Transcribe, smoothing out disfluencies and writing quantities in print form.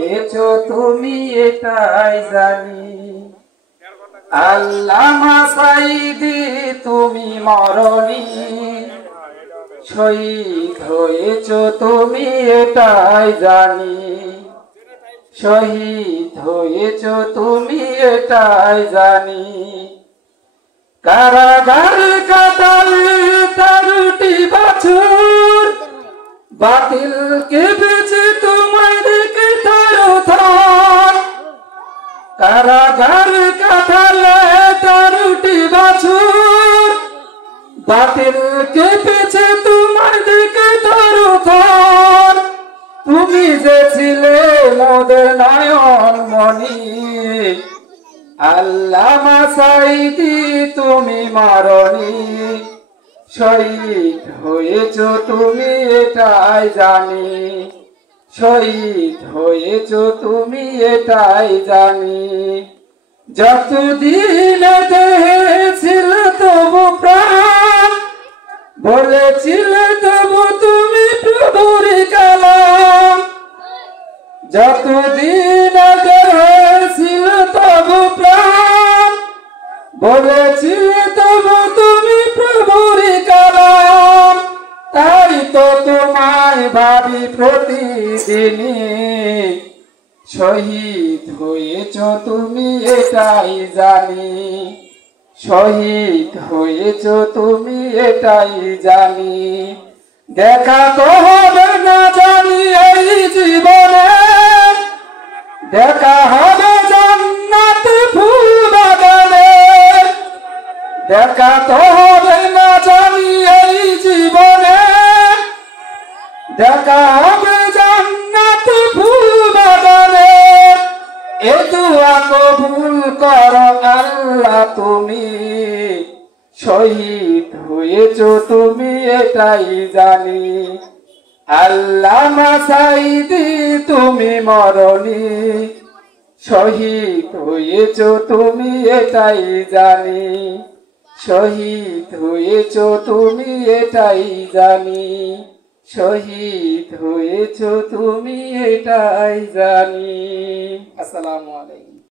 হয়েছো তুমি এটাই জানি। আল্লামা সাঈদী তুমি মরনি, শহীদ হয়েছো তুমি এটাই জানি। শহীদ হয়েছো তুমি এটাই জানি। কারাগার কাটালে তারুটি বছর, বাতিল কেঁপেছে তোমায় দেখে থর। কারাগার কাটালে তারুটি বছর, বাতিল কেঁপেছে তোমায় দেখে থর। তুমি যে ছিলে মোদের নয়ন মণি, আল্লামা সাঈদী তুমি মরনি, শহীদ হয়েছো তুমি এটাই জানি। শহীদ হয়েছো তুমি এটাই জানি। যতদিন দেহে ছিল তবু প্রাণ, বলেছিলে তবু তুমি প্রভুর কালাম। যতদিন দেহে ছিল তবু প্রাণ, বলেছিলে তবু তুমি প্রভুর কালাম। তাই তো তোমায় ভাবি প্রতিদিনই, শহীদ হয়েছো তুমি এটাই জানি। শহীদ হয়েছো তুমি এটাই জানি। দেখা তো হবে না জানি এই জীবনে, দেখা হবে জান্নাত ফুল বাগানে। দেখা তো হবে না জানি এই জীবনে, দেখা হবে জান্নাত ফুল বাগানে। এ দুআ কবুল করো আল্লাহ তুমি, শহীদ হয়েছো তুমি এটাই জানি। আল্লামা সাঈদী তুমি মরনি, শহীদ হয়েছো তুমি এটাই জানি। শহীদ হয়েছো তুমি এটাই জানি। শহীদ হয়েছো তুমি এটাই জানি। আসসালামু আলাইকুম।